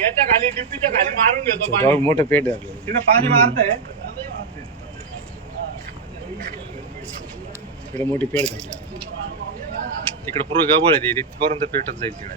याच्या खाली डिप्पीच्या खाली मारून घेतो पाणी. मोठं पेट झालं तिनं पाणी मारतंय इकडे मोठी पेट झाली. तिकडे पूर्ण गबळ आहे ते. तिथपर्यंत पेटत जाईल तिकडे.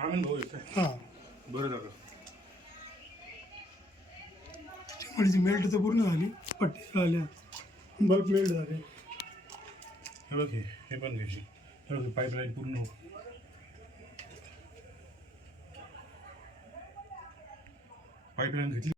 आम्ही भाऊ येतोय. बरं झालं. त्याच्यामुळे मेल्ट तर पूर्ण झाली पट्टी आल्या. बल्ब मेल्ट झाले. हे बघ हे हे पण घ्यायची हे बघ पाईपलाईन पूर्ण हो. पाईपलाईन घेतली.